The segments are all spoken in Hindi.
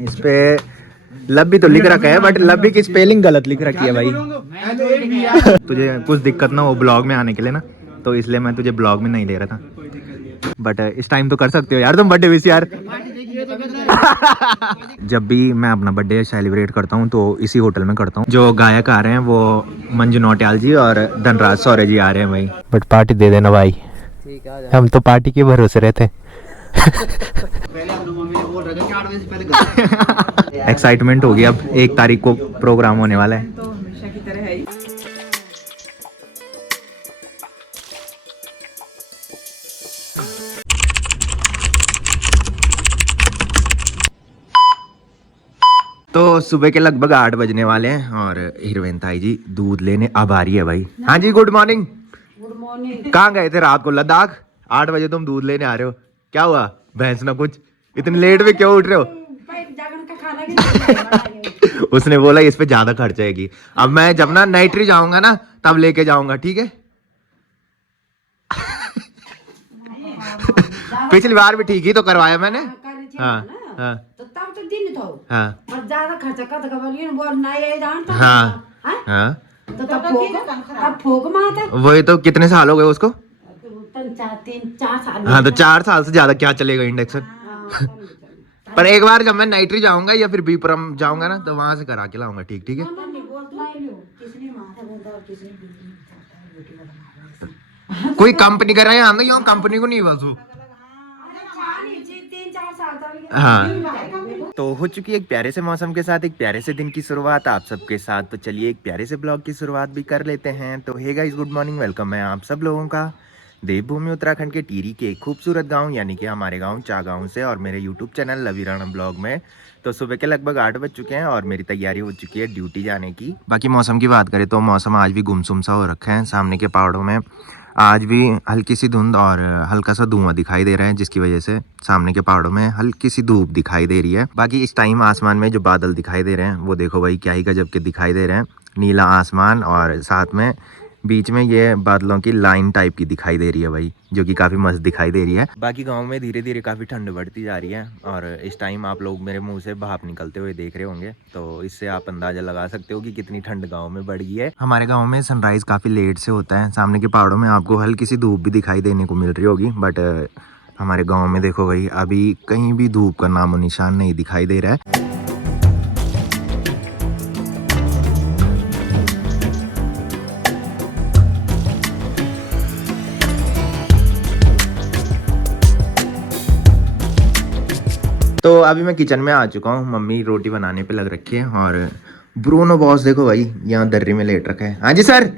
इस पे लब्बी तो लिख रखा है बट लब्बी की स्पेलिंग गलत लिख रखी है भाई। तुझे कुछ दिक्कत ना हो ब्लॉग में आने के लिए ना, तो इसलिए मैं तुझे ब्लॉग में नहीं ले रहा था, बट इस टाइम तो कर सकते हो यार तुम बर्थडे विश यार। जब भी मैं अपना बर्थडे सेलिब्रेट करता हूँ तो इसी होटल में करता हूँ। जो गायक आ रहे हैं वो मंजू नौटियाल जी और धनराज सौर्य जी आ रहे हैं भाई। बट पार्टी दे देना भाई, हम तो पार्टी के भरोसे रहते। एक्साइटमेंट होगी, अब 1 तारीख को प्रोग्राम होने वाला है। तो सुबह के लगभग 8 बजने वाले हैं और हीरोइन ताई जी दूध लेने अब आ रही है भाई। हाँ जी गुड मॉर्निंग। Good morning. कहाँ गए थे रात को लद्दाख? 8 बजे तुम दूध लेने आ रहे हो, क्या हुआ भैंस ना कुछ? इतने लेट में क्यों उठ रहे हो? उसने बोला इस पे ज्यादा खर्च आएगी। अब मैं जब ना नाइट्री जाऊंगा ना तब लेके जाऊंगा, ठीक है? पिछली बार भी ठीक ही तो करवाया मैंने। हाँ हाँ तो तब तो दिन तो हाँ पर ज्यादा खर्चा कर दगा बोलिए ना बोल नहीं है जानता। हाँ हाँ तो तब फोक मारता। वही तो, कितने साल हो गए उसको? 3-4 साल। हाँ तो 4 साल से ज्यादा क्या चलेगा इंडक्शन। पर एक बार जब मैं नाइट्री जाऊंगा या फिर बीपुरम जाऊंगा ना तो वहां से करा के लाऊंगा, ठीक ठीक है? कोई कंपनी कर रहे हैं आंदो, यहाँ कंपनी को नहीं बस वो। हाँ तो हो चुकी है एक प्यारे से मौसम के साथ एक प्यारे से दिन की शुरुआत आप सबके साथ। तो चलिए एक प्यारे से ब्लॉग की शुरुआत भी कर लेते हैं। तो hey guys good morning, welcome है आप सब लोगों का देवभूमि उत्तराखंड के टिहरी के एक खूबसूरत गांव यानी कि हमारे गांव चागांव से और मेरे यूट्यूब चैनल लवी राणा ब्लॉग में। तो सुबह के लगभग 8 बज चुके हैं और मेरी तैयारी हो चुकी है ड्यूटी जाने की। बाकी मौसम की बात करें तो मौसम आज भी गुमसुम सा हो रखा है। सामने के पहाड़ों में आज भी हल्की सी धुंध और हल्का सा धुआं दिखाई दे रहा है, जिसकी वजह से सामने के पहाड़ों में हल्की सी धूप दिखाई दे रही है। बाकी इस टाइम आसमान में जो बादल दिखाई दे रहे हैं वो देखो भाई क्या ही गजब के दिखाई दे रहे हैं। नीला आसमान और साथ में बीच में ये बादलों की लाइन टाइप की दिखाई दे रही है भाई, जो कि काफ़ी मस्त दिखाई दे रही है। बाकी गांव में धीरे धीरे काफ़ी ठंड बढ़ती जा रही है और इस टाइम आप लोग मेरे मुंह से भाप निकलते हुए देख रहे होंगे, तो इससे आप अंदाज़ा लगा सकते हो कि कितनी ठंड गांव में बढ़ गई है। हमारे गांव में सनराइज़ काफ़ी लेट से होता है। सामने के पहाड़ों में आपको हल्की सी धूप भी दिखाई देने को मिल रही होगी, बट हमारे गाँव में देखो भाई अभी कहीं भी धूप का नामो निशान नहीं दिखाई दे रहा है। तो अभी मैं किचन में आ चुका हूँ, मम्मी रोटी बनाने पे लग रखी है और ब्रूनो बॉस देखो भाई यहाँ दर्री में लेट रखा है। हाँ जी सर।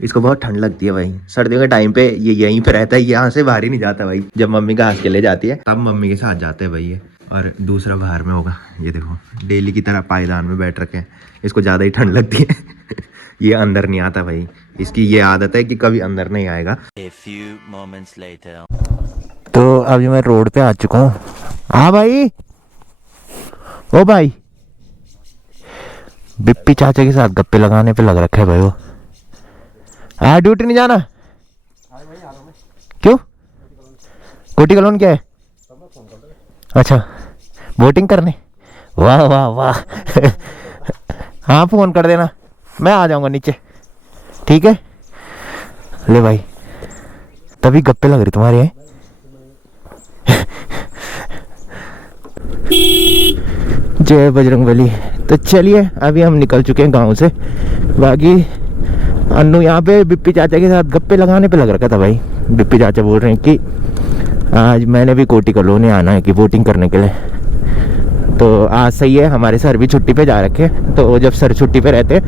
इसको बहुत ठंड लगती है भाई, सर्दियों के टाइम पे ये यहीं पे रहता है, यहाँ से बाहर ही नहीं जाता भाई। जब मम्मी घास के ले जाती है तब मम्मी के साथ जाते हैं भाई ये। और दूसरा बाहर में होगा, ये देखो डेली की तरह पायदान में बैठ रखे हैं, इसको ज़्यादा ही ठंड लगती है। ये अंदर नहीं आता भाई, इसकी ये आदत है कि कभी अंदर नहीं आएगा। तो अभी मैं रोड पे आ चुका हूँ। हाँ भाई, ओ भाई बिप्पी चाचा के साथ गप्पे लगाने पे लग रखा है भाई वो। हाँ ड्यूटी नहीं जाना? क्यों? कोटी कॉलोन क्या है? अच्छा वोटिंग करने, वाह वाह वाह। हाँ फोन कर देना, मैं आ जाऊंगा नीचे, ठीक है? ले भाई तभी गप्पे लग रहे तुम्हारे हैं। जय बजरंगबली। तो चलिए अभी हम निकल चुके हैं गांव से। बाकी अन्नू यहाँ पे बिप्पी चाचा के साथ गप्पे लगाने पे लग रखा था भाई। बिप्पी चाचा बोल रहे हैं कि आज मैंने भी कोटी कॉलोनी आना है कि वोटिंग करने के लिए। तो आज सही है, हमारे सर भी छुट्टी पे जा रखे हैं, तो जब सर छुट्टी पे रहते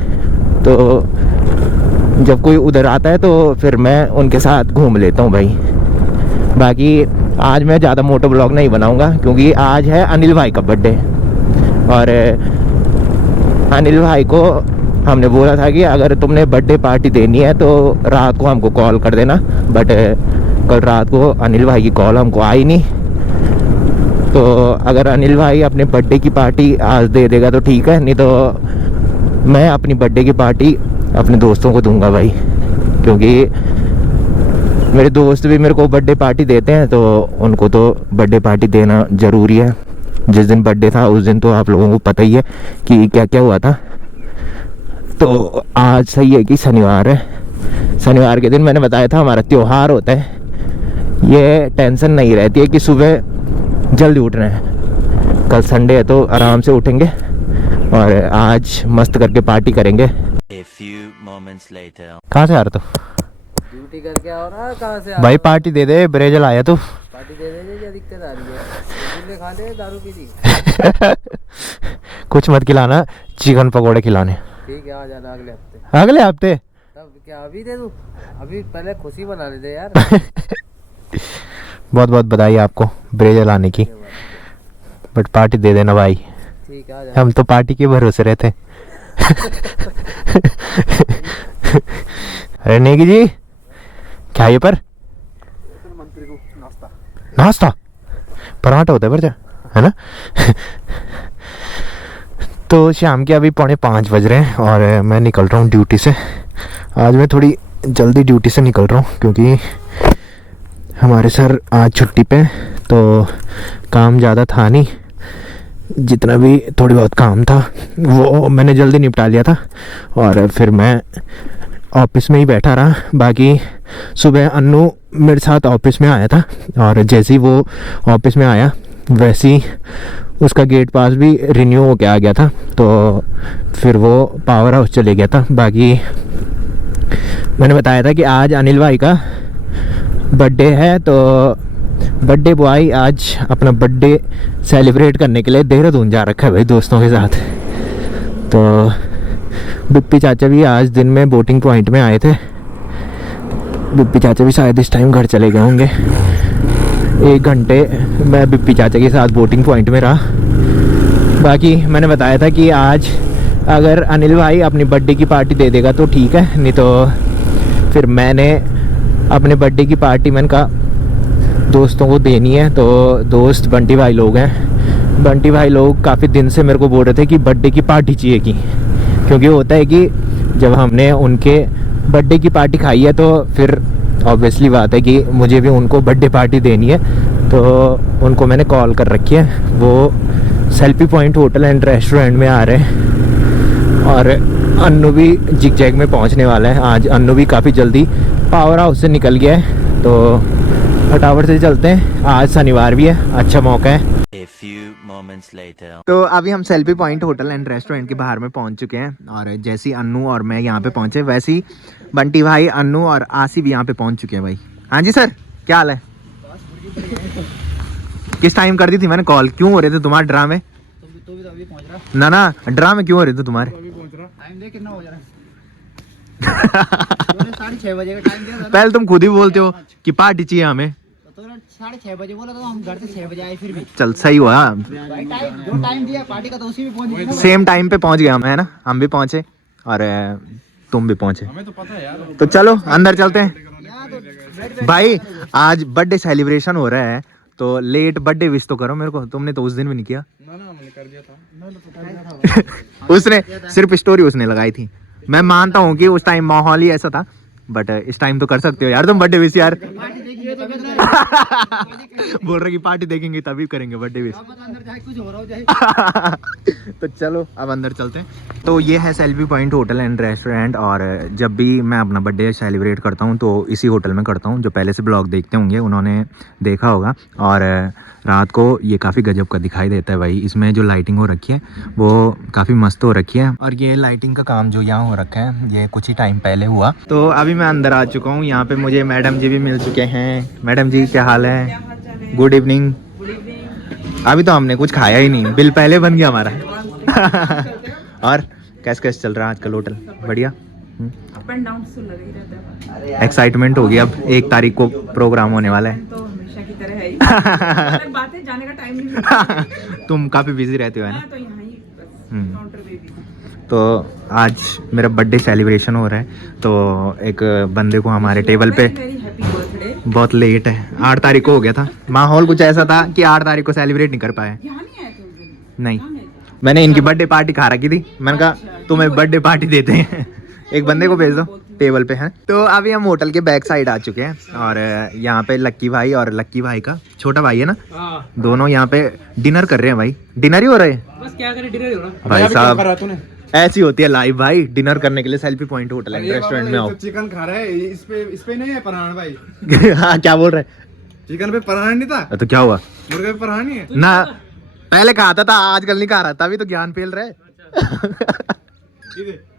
तो जब कोई उधर आता है तो फिर मैं उनके साथ घूम लेता हूँ भाई। बाकी आज मैं ज़्यादा मोटो ब्लॉग नहीं बनाऊंगा क्योंकि आज है अनिल भाई का बर्थडे और अनिल भाई को हमने बोला था कि अगर तुमने बर्थडे पार्टी देनी है तो रात को हमको कॉल कर देना, बट कल रात को अनिल भाई की कॉल हमको आई नहीं। तो अगर अनिल भाई अपने बर्थडे की पार्टी आज दे देगा तो ठीक है, नहीं तो मैं अपनी बर्थडे की पार्टी अपने दोस्तों को दूंगा भाई, क्योंकि मेरे दोस्त भी मेरे को बर्थडे पार्टी देते हैं तो उनको तो बर्थडे पार्टी देना ज़रूरी है। जिस दिन बर्थडे था उस दिन तो आप लोगों को पता ही है कि क्या क्या हुआ था। तो आज सही है कि शनिवार है, शनिवार के दिन मैंने बताया था हमारा त्यौहार होता है, ये टेंशन नहीं रहती है कि सुबह जल्दी उठना है। कल संडे है तो आराम से उठेंगे और आज मस्त करके पार्टी करेंगे। कहाँ से आ रहा तू? ड्यूटी करके आओ ना। कहाँ से भाई पार्टी दे दे, ब्रेजल आया तू। पार्टी दे दे, क्या दिक्कत आ रही है? खा ले, दारू पी ली। कुछ मत खिलाना, चिकन पकोड़े खिलाने। ठीक है, आ जाना अगले हफ्ते। अगले हफ्ते? तब क्या अभी दे दूं? अभी पहले खुशी बना लेते यार। बहुत बहुत बधाई आपको ब्रेजल आने की, बट पार्टी दे देना भाई। ठीक है, आ जाना। हम तो पार्टी के भरोसे रहते। अरे नेगी जी, क्या ये पर मंत्री को नाश्ता नाश्ता पराठा होता है पर है ना। तो शाम के अभी 4:45 बज रहे हैं और मैं निकल रहा हूँ ड्यूटी से। आज मैं थोड़ी जल्दी ड्यूटी से निकल रहा हूँ क्योंकि हमारे सर आज छुट्टी पे, तो काम ज़्यादा था नहीं, जितना भी थोड़ी बहुत काम था वो मैंने जल्दी निपटा लिया था और फिर मैं ऑफिस में ही बैठा रहा। बाकी सुबह अन्नू मेरे साथ ऑफिस में आया था और जैसे ही वो ऑफिस में आया वैसे ही उसका गेट पास भी रिन्यू हो के आ गया था, तो फिर वो पावर हाउस चले गया था। बाकी मैंने बताया था कि आज अनिल भाई का बर्थडे है, तो बर्थडे बॉय आज अपना बर्थडे सेलिब्रेट करने के लिए देहरादून जा रखा है भाई दोस्तों के साथ। तो बिप्पी चाचा भी आज दिन में बोटिंग पॉइंट में आए थे। बिप्पी चाचा भी शायद इस टाइम घर चले गए होंगे। 1 घंटे मैं बिप्पी चाचा के साथ बोटिंग पॉइंट में रहा। बाकी मैंने बताया था कि आज अगर अनिल भाई अपनी बर्थडे की पार्टी दे देगा तो ठीक है, नहीं तो फिर मैंने अपने बर्थडे की पार्टी मैंने कहा दोस्तों को देनी है। तो दोस्त बंटी भाई लोग हैं, बंटी भाई लोग काफ़ी दिन से मेरे को बोल रहे थे कि बर्थडे की पार्टी चाहिए की, क्योंकि होता है कि जब हमने उनके बर्थडे की पार्टी खाई है तो फिर ऑब्वियसली बात है कि मुझे भी उनको बर्थडे पार्टी देनी है। तो उनको मैंने कॉल कर रखी है, वो selfie point hotel and restaurant में आ रहे हैं और अन्नू भी जिग जैग में पहुंचने वाला है। आज अन्नू भी काफ़ी जल्दी पावर हाउस से निकल गया है, तो फटाफट से चलते हैं। आज शनिवार भी है, अच्छा मौका है। तो अभी हम selfie point hotel and restaurant के बाहर में पहुंच चुके हैं और जैसे ही अन्नू और मैं यहाँ पे पहुंचे वैसे ही बंटी भाई, अन्नू और आसी भी यहाँ पे पहुंच चुके हैं भाई। हाँ जी सर, क्या हाल है? किस टाइम कर दी थी मैंने कॉल? क्यों हो रहे थे तुम्हारे ड्रामे? तो भी अभी पहुंच रहा। ना ड्रामे क्यों हो रहे थे तुम्हारे? अभी पहुंच रहा। टाइम देख कितना हो जा रहा है। 6:30 बजे का टाइम दिया था। पहले तुम खुद ही बोलते हो कि पार्टी चाहिए हमें, तो 6:30 बजे बोला, तो हम घर से 6 बजे आए। फिर भी चल सही हुआ, जो टाइम दिया पार्टी का तो उसी में पहुंच गए। सेम टाइम पे पहुंच गए हम, है ना? हम भी पहुंचे और तुम भी पहुंचे, हमें तो पता है यार। तो चलो अंदर चलते हैं भाई। आज बर्थडे सेलिब्रेशन हो रहा है तो लेट बर्थडे विश तो करो मेरे को। तुमने तो उस दिन भी नहीं किया। मैंने कर दिया था। उसने सिर्फ स्टोरी उसने लगाई थी। मैं मानता हूँ कि उस टाइम माहौल ही ऐसा था, बट इस टाइम तो कर सकते हो यार तुम बर्थडे विश यार। बोल रहे कि पार्टी देखेंगे तभी करेंगे बर्थडे विश। तो चलो अब अंदर चलते हैं। तो ये है selfie point hotel and restaurant और जब भी मैं अपना बर्थडे सेलिब्रेट करता हूँ तो इसी होटल में करता हूँ। जो पहले से ब्लॉग देखते होंगे उन्होंने देखा होगा। और रात को ये काफ़ी गजब का दिखाई देता है भाई। इसमें जो लाइटिंग हो रखी है वो काफ़ी मस्त हो रखी है और ये लाइटिंग का काम जो यहाँ हो रखा है ये कुछ ही टाइम पहले हुआ। तो अभी मैं अंदर आ चुका हूँ। यहाँ पे मुझे मैडम जी भी मिल चुके हैं। मैडम जी क्या हाल है? Good evening. अभी तो हमने कुछ खाया ही नहीं, बिल पहले बन गया हमारा। और कैसे कैसे चल रहा है आजकल होटल? बढ़िया। अप एंड डाउन तो लग ही रहता है। एक्साइटमेंट होगी, अब 1 तारीख को प्रोग्राम होने वाला है। तो हमेशा की तरह है ही। अलग बात है, जाने का टाइम नहीं मिलता। तुम काफ़ी बिजी रहते हो है ना? तो यहाँ ही बस काउंटर पे भी। तो आज मेरा बर्थडे सेलिब्रेशन हो रहा है तो एक बंदे को हमारे टेबल पे, वेरी हैप्पी बर्थडे। बहुत लेट है, 8 तारीख को हो गया था। माहौल कुछ ऐसा था कि 8 तारीख को सेलिब्रेट नहीं कर पाए। यहाँ नहीं आए थे उस दिन? नहीं, कहाँ गए थे? मैंने इनकी बर्थडे पार्टी खा रखी थी। मैंने कहा तुम्हें बर्थडे पार्टी देते हैं, एक बंदे को भेज दो। टेबल पे हैं। तो अभी हम होटल के बैक साइड आ चुके हैं और यहाँ पे लक्की भाई और लक्की भाई का छोटा भाई है ना, दोनों यहाँ पे डिनर कर रहे हैं भाई। डिनर ही हो रहे हैं, बस क्या करें, डिनर हो रहा। भाई साहब ऐसी होती है लाइव भाई। डिनर करने के लिए selfie point hotel and restaurant में आओ। चिकन खा रहा है, इस पे नहीं है परान भाई। हाँ क्या बोल रहे चिकन पे परान नहीं था हैं? तो क्या हुआ मुर्गे पे परान नहीं है ना, पहले कहा था आजकल नहीं कहा रहा था, अभी तो ज्ञान फैल रहा है।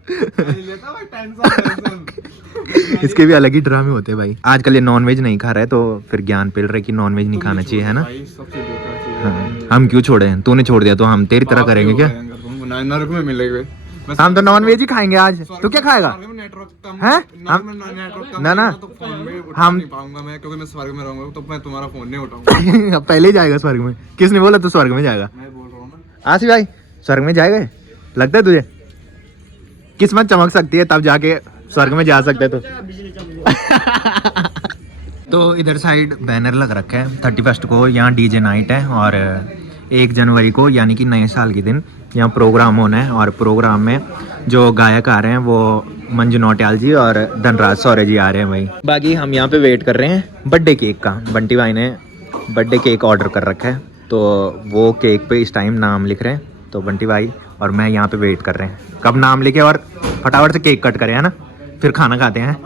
लेता भाई टेंशन। इसके भी अलग ही ड्रामे होते हैं भाई। आजकल ये नॉनवेज नहीं खा रहा है तो फिर ज्ञान फैल रहा है कि नॉनवेज नहीं खाना चाहिए, है ना। हाँ, हम क्यों छोड़े, तूने छोड़ दिया तो हम तेरी तरह करेंगे क्या? नरक में मिलेंगे। हम तो नॉनवेज ही खाएंगे आज। तू क्या खाएगा? हैं? ना ना हम पाऊंगा मैं, क्योंकि मैं स्वर्ग में रहूंगा तो मैं तुम्हारा फोन नहीं उठाऊंगा। पहले ही जाएगा स्वर्ग में। किसने बोला तू स्वर्ग में जाएगा? मैं बोल रहा हूँ ना। आसिफ भाई स्वर्ग में जाएगा लगता है तुझे? किस्मत चमक सकती है तब जाके स्वर्ग में जा सकते तो। तो इधर साइड बैनर लग रखा है 31 को यहाँ डीजे नाइट है और 1 जनवरी को यानी कि नए साल के दिन यहाँ प्रोग्राम होना है। और प्रोग्राम में जो गायक आ रहे हैं वो मंजू नौटियाल जी और धनराज सौर्य जी आ रहे हैं भाई। बाकी हम यहाँ पे वेट कर रहे हैं बर्थडे केक का। बंटी भाई ने बर्थडे केक ऑर्डर कर रखा है तो वो केक पे इस टाइम नाम लिख रहे हैं। तो बंटी भाई और मैं यहाँ पे वेट कर रहे हैं कब नाम लिखे और फटाफट से केक कट करें, है ना, फिर खाना खाते हैं।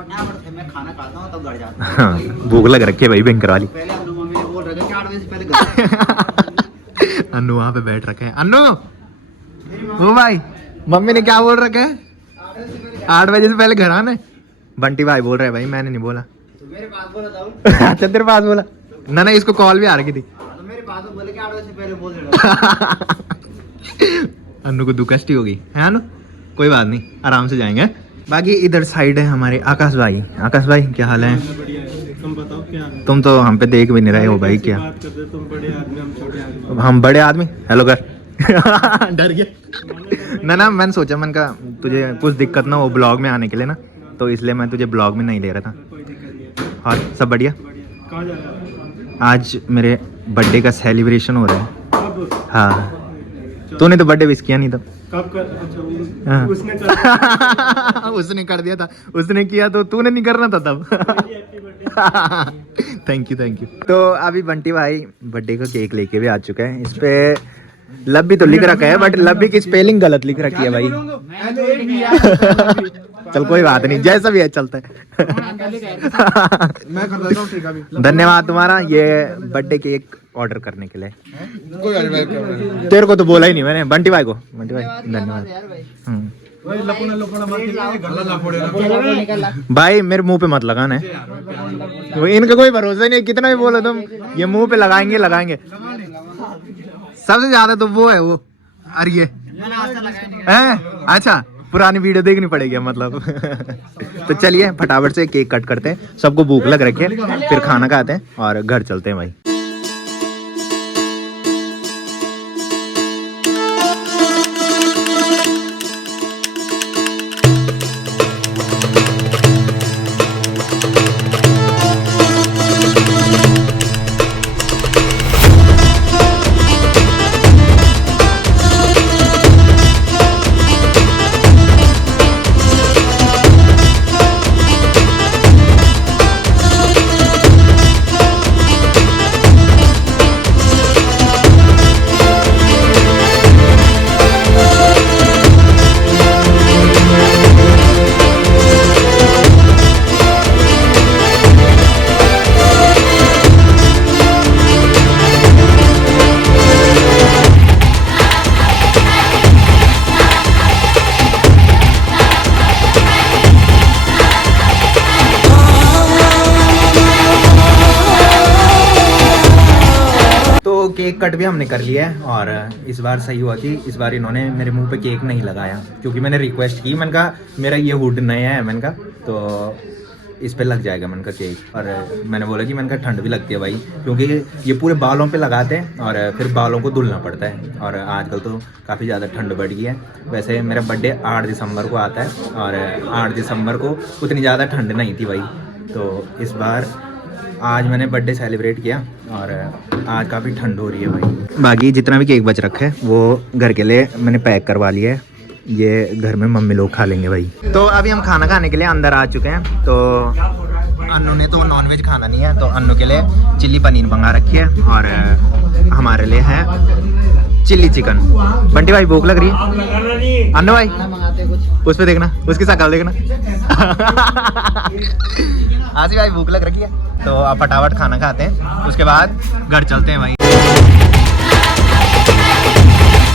हाँ भूख लग रखी है भाई भयंकर वाली। अन्नू वहाँ पे बैठ रखे हैं। अन्नू वो भाई मम्मी ने क्या बोल रखा है 8 बजे से पहले घर आना है। बंटी भाई बोल रहे हैं भाई, मैंने नहीं बोला। अच्छा तेरे पास बोला ना? ना इसको कॉल भी आ रही थी। अन्नू को दुखस्टी होगी है अन्नू, कोई बात नहीं आराम से जाएंगे। बाकी इधर साइड है हमारे आकाश भाई। आकाश भाई क्या हाल है? तुम बताओ क्या? तुम तो हम पे देख भी नहीं रहे हो भाई। क्या तुम बड़े आदमी, हम छोटे आदमी। हम बड़े आदमी? हेलो कर। डर गया ना मैंने सोचा मन का तुझे कुछ दिक्कत ना हो ब्लॉग में आने के लिए ना, तो इसलिए मैं तुझे ब्लॉग में नहीं ले रहा था। और सब बढ़िया? आज मेरे बर्थडे का सेलिब्रेशन हो रहा है। हाँ तूने तो बर्थडे विश किया नहीं था। कब कर? अच्छा हाँ। उसने कर उसने कर दिया था, उसने किया तो तूने नहीं करना था तब। Thank you. तो अभी बंटी भाई बर्थडे का केक लेके भी आ चुका है। इस पे लब्बी तो लिख रखा है बट लब्बी की स्पेलिंग गलत लिख रखी है भाई। चल कोई बात नहीं, जैसा भी है चलता है। मैं कर देता हूँ ठीक है अभी। धन्यवाद तुम्हारा ये बर्थडे केक ऑर्डर करने के लिए। कोई बात नहीं। तेरे को तो बोला ही नहीं मैंने। बंटी भाई को, बंटी भाई धन्यवाद। भाई मेरे मुंह पे मत लगाना है, वो इनका कोई भरोसा नहीं, कितना भी बोलो तुम ये मुंह पे लगाएंगे। सबसे ज्यादा तो वो है वो। अरे ये अच्छा पुरानी वीडियो देखनी पड़ेगी मतलब। तो चलिए फटाफट से केक कट करते हैं, सबको भूख लग रखी है, फिर खाना खाते हैं और घर चलते हैं भाई। केक कट भी हमने कर लिया है और इस बार सही हुआ कि इस बार इन्होंने मेरे मुंह पे केक नहीं लगाया, क्योंकि मैंने रिक्वेस्ट की। मैंने कहा मेरा ये हुड नया है, मैंने कहा तो इस पे लग जाएगा मैंने कहा केक। और मैंने बोला कि मैंने कहा ठंड भी लगती है भाई, क्योंकि ये पूरे बालों पे लगाते हैं और फिर बालों को धुलना पड़ता है और आजकल तो काफ़ी ज़्यादा ठंड बढ़ गई है। वैसे मेरा बर्थडे 8 दिसंबर को आता है और 8 दिसंबर को उतनी ज़्यादा ठंड नहीं थी भाई, तो इस बार आज मैंने बर्थडे सेलिब्रेट किया और आज काफ़ी ठंड हो रही है भाई। बाकी जितना भी केक बच रखा है वो घर के लिए मैंने पैक करवा लिया है ये घर में मम्मी लोग खा लेंगे भाई। तो अभी हम खाना खाने के लिए अंदर आ चुके हैं। तो अन्नू ने तो नॉनवेज खाना नहीं है, तो अन्नू के लिए चिल्ली पनीर मंगा रखी है और हमारे लिए है चिल्ली चिकन। बंटी भाई भूख लग रही है? अन्नू भाई उस पे देखना, उसकी शक्ल देखना। आसिफ भाई भूख लग रखी है, तो आप फटाफट खाना खाते हैं, उसके बाद घर चलते हैं भाई।